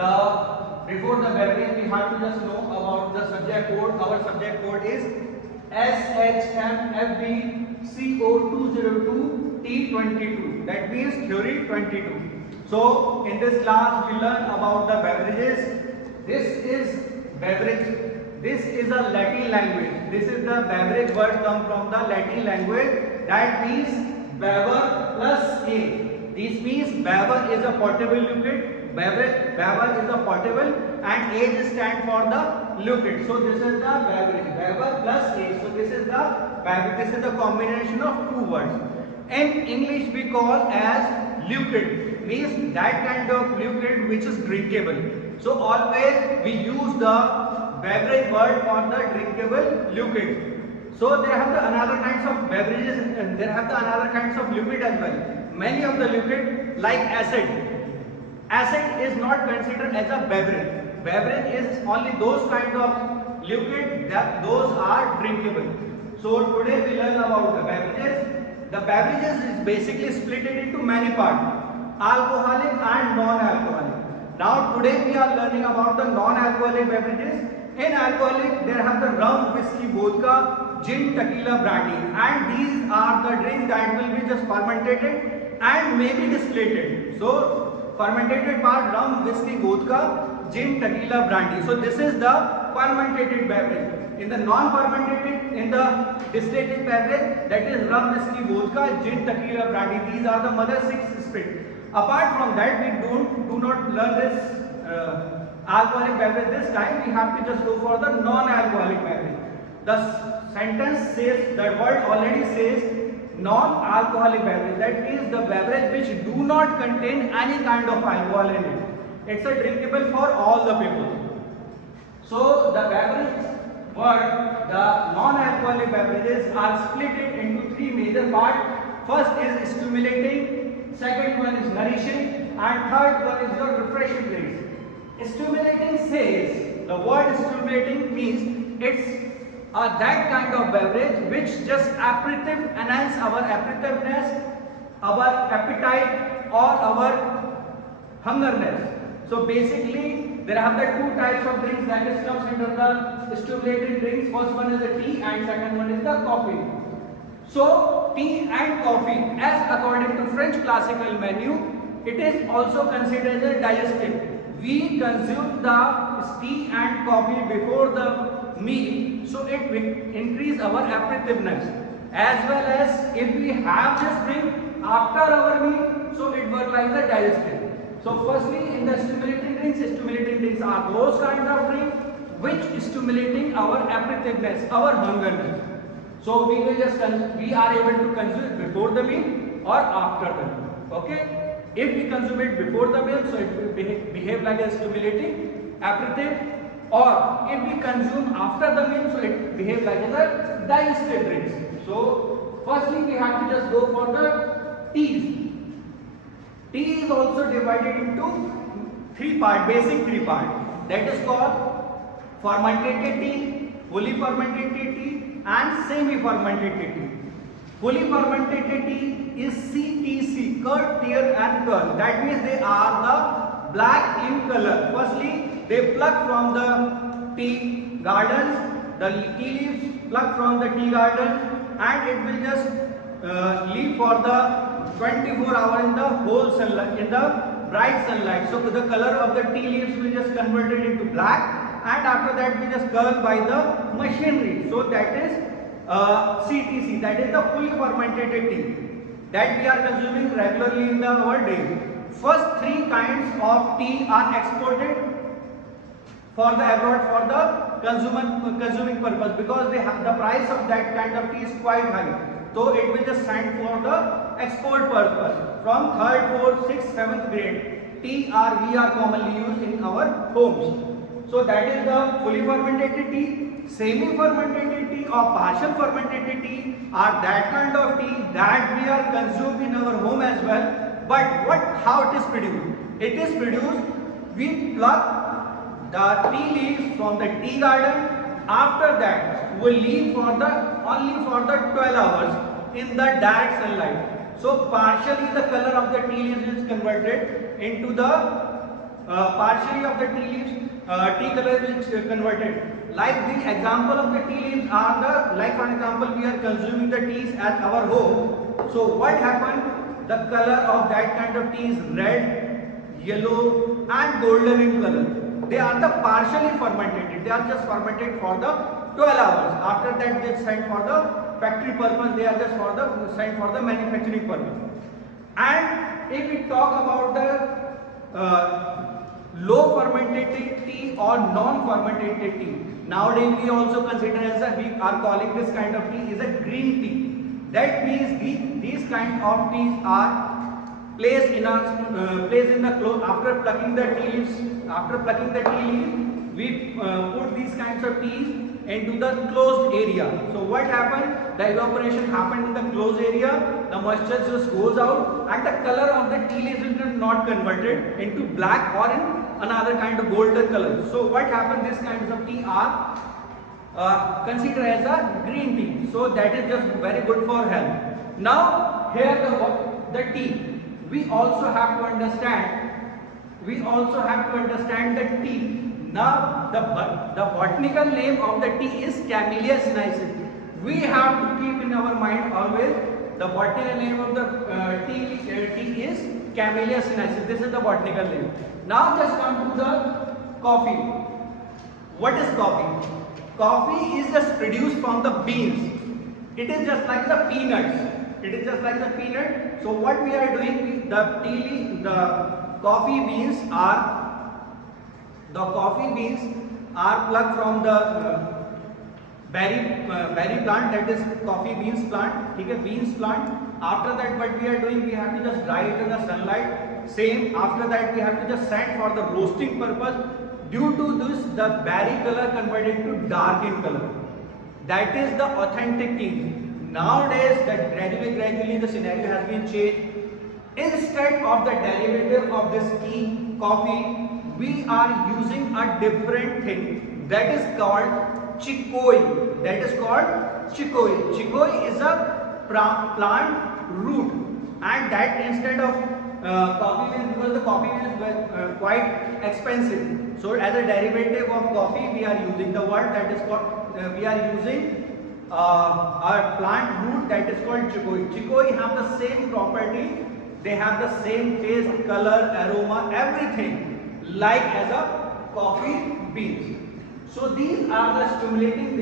the before the beverage we have to just know about the subject code. Our subject code is SHMFBCO202T22. That means theory 22. So in this class we learn about the beverages. This is beverage. This is a Latin language. This is the beverage word come from the Latin language. That means bever plus a. This means bever is a potable liquid. Bever is a potable and A stand for the liquid. So this is the beverage. Bever plus A. So this is the beverage. This is the combination of two words. In English we call as liquid. Means that kind of liquid which is drinkable. So always we use the beverage word for the drinkable liquid. So there have the another kinds of beverages and there have the another kinds of liquid as well. Many of the liquid like acid. Acid is not considered as a beverage. Beverage is only those kind of liquid that those are drinkable. So today we learn about the beverages. The beverages is basically split into many parts. Alcoholic and non-alcoholic. Now today we are learning about the non-alcoholic beverages. In alcoholic there have the rum, whiskey, vodka, gin, tequila, brandy, and these are the drinks that will be just fermented and maybe distillated. So fermented part rum, whiskey, vodka, gin, tequila, brandy. So this is the fermented beverage. In the non-fermented, in the distillated beverage, that is rum, whiskey, vodka, gin, tequila, brandy. These are the mother six spirits. Apart from that, we do not learn this alcoholic beverage this time. We have to just go for the non-alcoholic beverage. The sentence says, the word already says non-alcoholic beverage. That means the beverage which do not contain any kind of alcohol in it. It's a drinkable for all the people. So the beverage word, the non-alcoholic beverages are split into three major parts. First is stimulating, second one is nourishing, and third one is your refreshing drinks. Stimulating says, the word stimulating means it's that kind of beverage which just enhance our appetitiveness, our appetite or our hungerness. So basically there are the two types of drinks that is comes under the stimulating drinks. First one is the tea and second one is the coffee. So tea and coffee, as according to French classical menu, it is also considered as digestive. We consume the tea and coffee before the meal, so it will increase our appetitiveness. As well as if we have this drink after our meal, so it works like the digestive. So firstly, in the stimulating drinks are those kind of drinks which stimulating our appetitiveness, our hungerness. So we are able to consume it before the meal or after the meal. Okay. If we consume it before the meal, so it will behave like a stimulating appetitive, or if we consume after the meal, so it behaves like a digestive drinks. So firstly we have to just go for the teas. Tea is also divided into basic three parts. That is called fermented tea, fully fermented tea, and semi-fermented tea. Fully fermented tea is CTC, curd, tear and curl. That means they are the black in color. Firstly, they pluck from the tea gardens, the tea leaves plucked from the tea garden, and it will just leave for the 24 hours in the whole sunlight, in the bright sunlight. So the color of the tea leaves will just convert it into black, and after that we just curl by the machinery. So that is CTC, that is the fully fermented tea that we are consuming regularly in our day. First three kinds of tea are exported for the abroad for the consuming purpose, because they have the price of that kind of tea is quite high. So it will just send for the export purpose. From 3rd, 4th, 6th, 7th grade tea we are commonly used in our homes. So that is the fully fermented tea. Semi-fermented tea or partial fermented tea are that kind of tea that we are consuming in our home as well. But how it is produced? It is produced, we pluck the tea leaves from the tea garden. After that, we leave for the only for the 12 hours in the direct sunlight. So partially the color of the tea leaves is converted into the partially of the tea leaves, tea color is converted. Like the example of the tea leaves are the, like for example, we are consuming the teas at our home. So what happened? The color of that kind of tea is red, yellow and golden in color. They are the partially fermented. They are just fermented for the 12 hours. After that they sent for the factory purpose. They are just for the sent for the manufacturing purpose. And if we talk about the low fermented tea or non-fermented tea, nowadays we also consider as a, we are calling this kind of tea is a green tea. That means these kind of teas are placed in the close after plucking the tea leaves. After plucking the tea leaves, we put these kinds of teas into the closed area. So what happened? The evaporation happened in the closed area. The moisture just goes out, and the color of the tea leaves is not converted into black or in another kind of golden color. So what happened? These kinds of tea are considered as a green tea. So that is just very good for health. Now here the tea. We also have to understand. We also have to understand the tea. Now the botanical name of the tea is Camellia sinensis. We have to keep in our mind always the botanical name of the tea is Camellia sinensis. This is the botanical name. Now just come to the coffee. What is coffee? Coffee is just produced from the beans. It is just like the peanuts. It is just like the peanut. So what we are doing, the coffee beans are plucked from the berry plant, that is coffee beans plant. Okay, beans plant. After that, what we are doing, we have to just dry it in the sunlight. Same. After that, we have to just send for the roasting purpose. Due to this, the berry color converted to dark in color. That is the authentic tea. Nowadays, that gradually the scenario has been changed. Instead of the derivative of this tea, coffee, we are using a different thing that is called chicory. That is called chicory. Chicory is a plant root, and that instead of coffee beans, because the coffee beans were quite expensive. So as a derivative of coffee, we are using the word that is called. We are using our plant root that is called chicory. Chicory have the same property. They have the same taste, color, aroma, everything like as a coffee beans. So these are the stimulating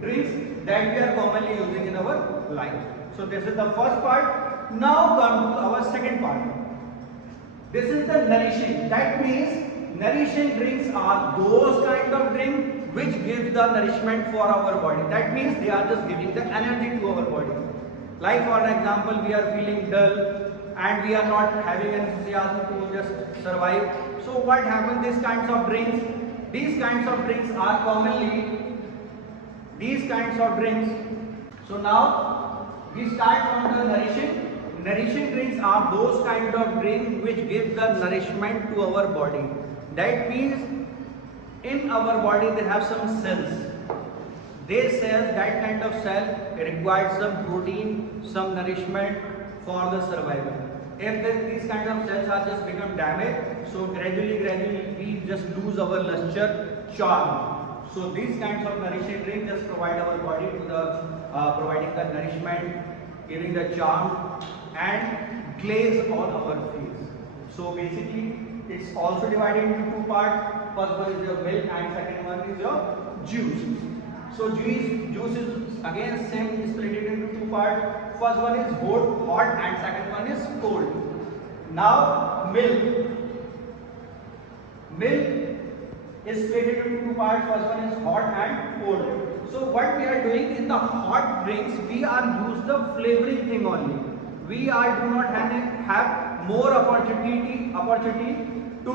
drinks that we are commonly using in our life. So this is the first part. Now come to our second part. This is the nourishing. That means nourishing drinks are those kind of drinks which give the nourishment for our body. That means they are just giving the energy to our body. Like for example, we are feeling dull and we are not having enthusiasm to just survive. So what happens? These kinds of drinks are commonly So now we start from the nourishing. Nourishing drinks are those kind of drinks which give the nourishment to our body. That means in our body they have some cells. That kind of cell requires some protein, some nourishment for the survival. If these kind of cells are just become damaged, so gradually we just lose our luster, charm. So these kinds of nourishing drinks just provide our body to the providing the nourishment, giving the charm and glaze on our face. So basically it's also divided into two parts. First one is your milk and second one is your juice. So juice is again same, split it into two parts. First one is hot and second one is cold. Now milk is split into two parts. First one is hot and cold. So what we are doing in the hot drinks, we are use the flavoring thing only. We do not have more opportunity to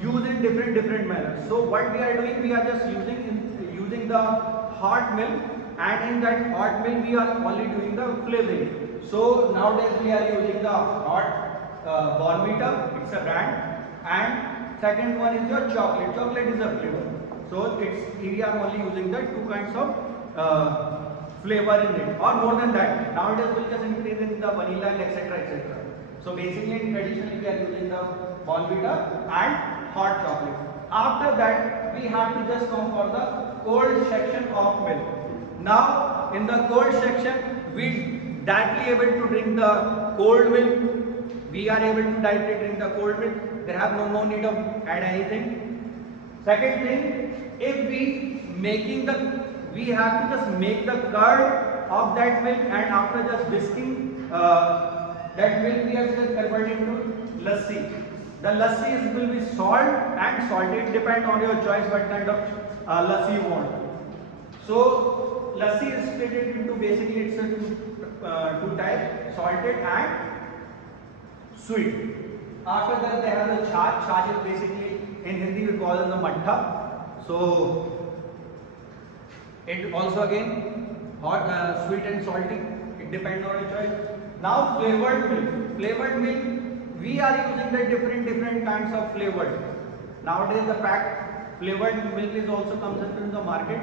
use in different manners. So what we are doing, we are just using the hot milk, and in that hot milk we are only doing the flavoring. So nowadays we are using the hot Bournvita, it's a brand, and second one is your chocolate. Chocolate is a flavor. So we are only using the two kinds of flavor in it, or more than that. Nowadays we just increase in the vanilla and etc. So basically, traditionally we are using the Bournvita and hot chocolate. After that, we have to just come for the cold section of milk. Now, in the cold section, we directly able to drink the cold milk. We are able to directly drink the cold milk. There have no need of add anything. Second thing, if we have to just make the curd of that milk, and after just whisking that milk, we are just converting to lassi. The lassi will be salt and salted, depend on your choice what kind of lassi you want. So lassi is split into basically it's a two types, salted and sweet. After that they have the chaach. Chaach is basically in Hindi we call it the mattha. So it also again hot, sweet and salty. It depends on your choice. Now flavored milk. Flavored milk, we are using the different kinds of flavors. Nowadays the packed flavored milk is also comes into the market.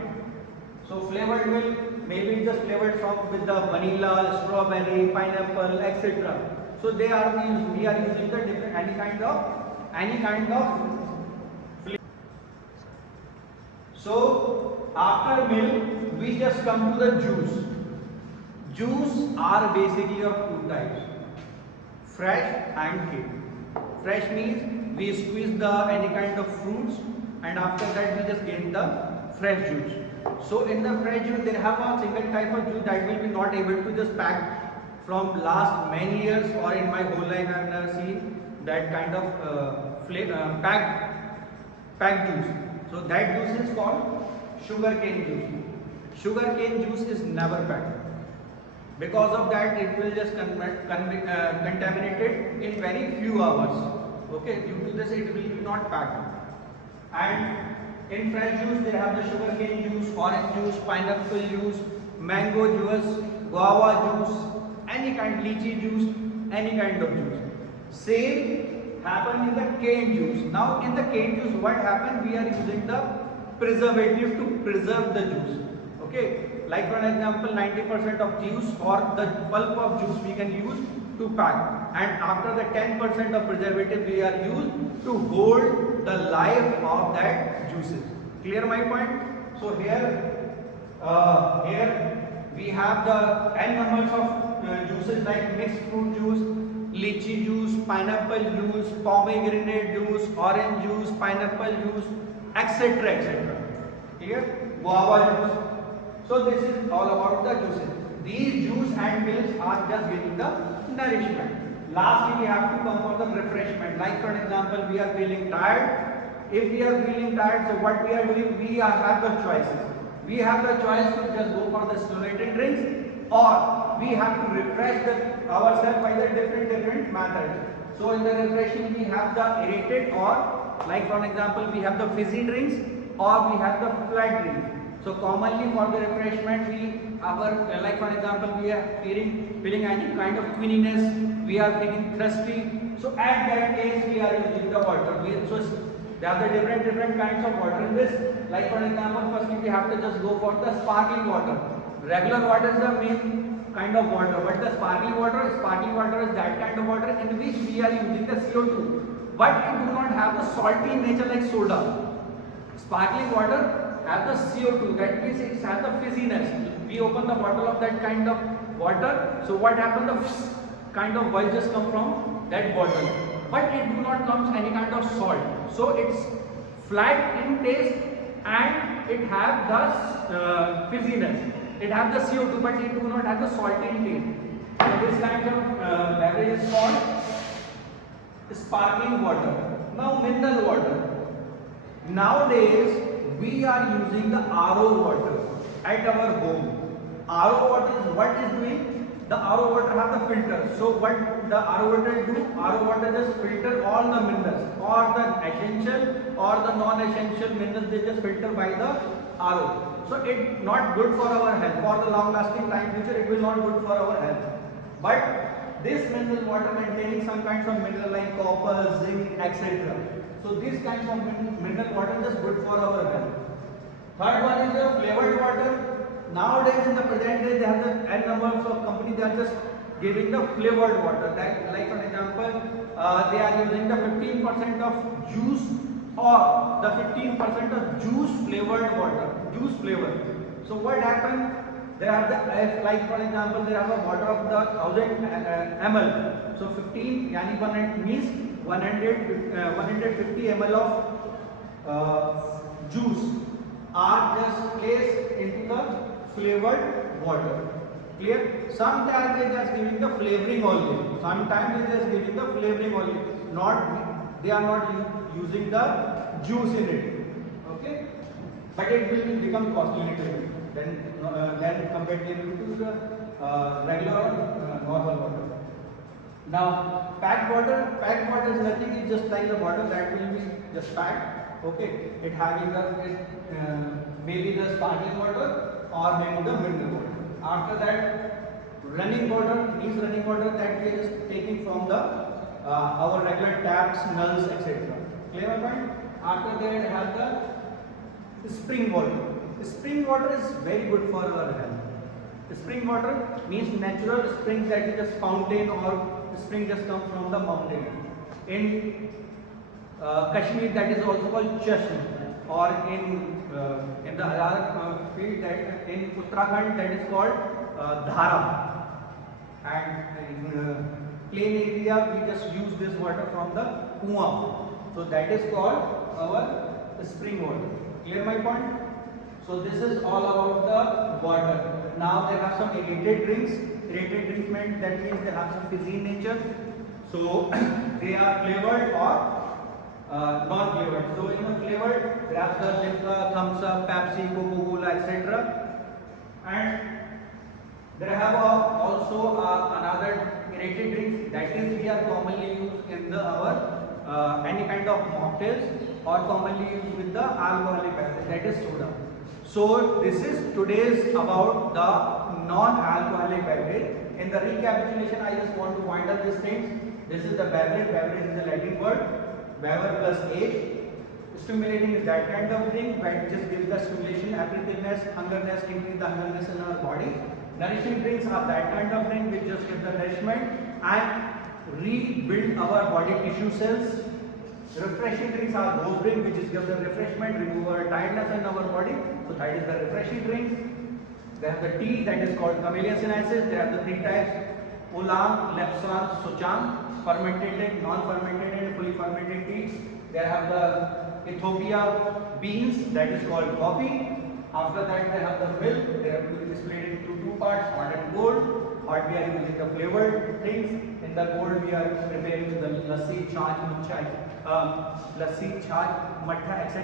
So flavored milk, maybe just flavored from with the vanilla, strawberry, pineapple, etc. So we are using the different any kind of flavor. So after milk, we just come to the juice. Juice are basically of two types, fresh and killed. Fresh means we squeeze the any kind of fruits, and after that we just get the fresh juice. So in the fresh juice there have a single type of juice that will be not able to just pack from last many years, or in my whole life I have never seen that kind of packed juice. So that juice is called sugarcane juice. Sugarcane juice is never packed. Because of that, it will just contaminated in very few hours. Okay, due to this, it will be not packed. And in fresh juice, they have the sugarcane juice, orange juice, pineapple juice, mango juice, guava juice, any kind, lychee juice, any kind of juice. Same happen in the cane juice. Now, in the cane juice, what happened? We are using the preservative to preserve the juice. Okay. Like for an example, 90% of juice or the pulp of juice we can use to pack, and after the 10% of preservative we are used to hold the life of that juices. Clear my point? So here we have the n numbers of juices like mixed fruit juice, lychee juice, pineapple juice, pomegranate juice, orange juice, pineapple juice, etc. etc. Clear? Guava juice. So this is all about the juices. These juice and milks are just giving the nourishment. Lastly, we have to come for the refreshment. Like for example, we are feeling tired. If we are feeling tired, so what we are doing? We have the choices. We have the choice to just go for the stimulating drinks, or we have to refresh ourselves by the different methods. So in the refreshing, we have the aerated, or like for example, we have the fizzy drinks, or we have the flat drinks. So commonly for the refreshment, like for example, we are feeling any kind of queeniness, we are feeling thirsty. So at that case, we are using the water. So there are the different kinds of water in this. Like for example, firstly we have to just go for the sparkling water. Regular water is the main kind of water, but the sparkling water is that kind of water in which we are using the CO2, but it do not have the salty nature like soda. Sparkling water have the CO2, that means it has the fizziness. We open the bottle of that kind of water, so what happens? The kind of bubbles come from that bottle, but it do not comes any kind of salt. So it's flat in taste and it have the fizziness. It have the CO2, but it do not have the salt in taste. So this kind of beverage is called sparkling water. Now mineral water. Nowadays we are using the RO water at our home. RO water is what is doing? The RO water have the filter. So what the RO water do? RO water just filter all the minerals, or the essential or the non-essential minerals, they just filter by the RO. So it's not good for our health. For the long lasting time future, it will not good for our health. But this mineral water containing some kinds of mineral like copper, zinc, etc. So these kinds of mineral water is just good for our health. Third one is the flavored water. Nowadays in the present day, they have the n numbers of companies that are just giving the flavored water. That, like for example, they are using the 15% of juice or the 15% of juice flavored water, juice flavor. So what happened? They have the, like for example, they have a water of the 1000 ml. So 15 yani 100 means 150 ml of juice are just placed into the flavored water. Clear? Sometimes they just giving the flavoring only. Sometimes they just giving the flavoring only. Not, they are not using the juice in it. Okay? But it will become costly little bit. Then comparatively to the regular normal water. Now packed water is nothing. It's just like the water that will be just packed. Okay, it having the maybe the sparkling water or maybe the mineral water. After that, running water means running water that we are just taking from the our regular taps, nulls, etc. Clear my point? After that, have the spring water. Spring water is very good for our health. Spring water means natural spring that is just fountain or spring just comes from the mountain. In Kashmir that is also called chashma, or in the other field that in Uttarakhand that is called dhara, and in plain area we just use this water from the kuwa. So that is called our spring water. Clear my point? So this is all about the water. Now they have some aerated drinks. Aerated drinks meant that means they have some fizzy in nature. So they are flavored or non-flavored. So in a flavored, they have the Limca, Thumbs Up, Pepsi, Coca-Cola, etc. And there have also another aerated drinks that is we are commonly used in our any kind of mocktails or commonly used with the alcoholic beverage, that is soda. So this is today's about the non-alcoholic beverage. In the recapitulation, I just want to wind up these things. This is the beverage. Beverage is a Latin word. Bever plus age. Stimulating is that kind of drink that just gives the stimulation, appretiveness, hungerness, increase the hungerness in our body. Nourishing drinks are that kind of drink which just give the nourishment and rebuild our body tissue cells. Refreshing drinks are those drinks which is give the refreshment, remove our tiredness in our body. So that is the refreshing drinks. They have the tea that is called Camellia sinensis. There are the three types: Oolong, Lepsang, Souchong. Fermented, non-fermented and fully fermented teas. They have the Ethiopia beans that is called coffee. After that they have the milk. They have to be split into two parts, hot and cold. Hot we are using the flavored things. In the cold we are preparing the lassi, mattha, etc.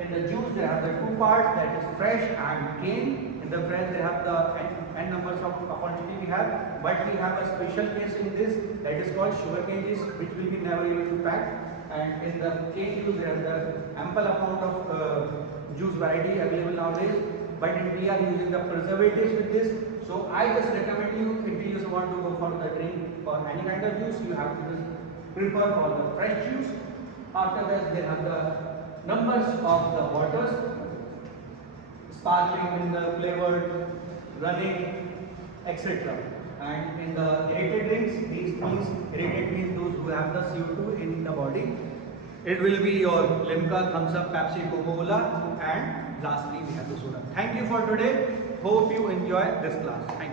In the juice they have the two parts, that is fresh and cane. In the fresh they have the n numbers of quantity we have, but we have a special case in this that is called sugar cane juice, which will be never able to pack. And in the cane juice there is the ample amount of juice variety available nowadays, but we are using the preservatives with this. So I just recommend you, if you just want to go for the drink for any kind of juice, you have to just prefer for the fresh juice. After that they have the numbers of the waters: sparkling, mineral, flavored, running, etc. And in the aerated drinks, these means aerated means those who have the CO2 in the body. It will be your Limca, Thumbs Up, Pepsi, Coca-Cola, and lastly we have the soda. Thank you for today. Hope you enjoy this class. Thank you.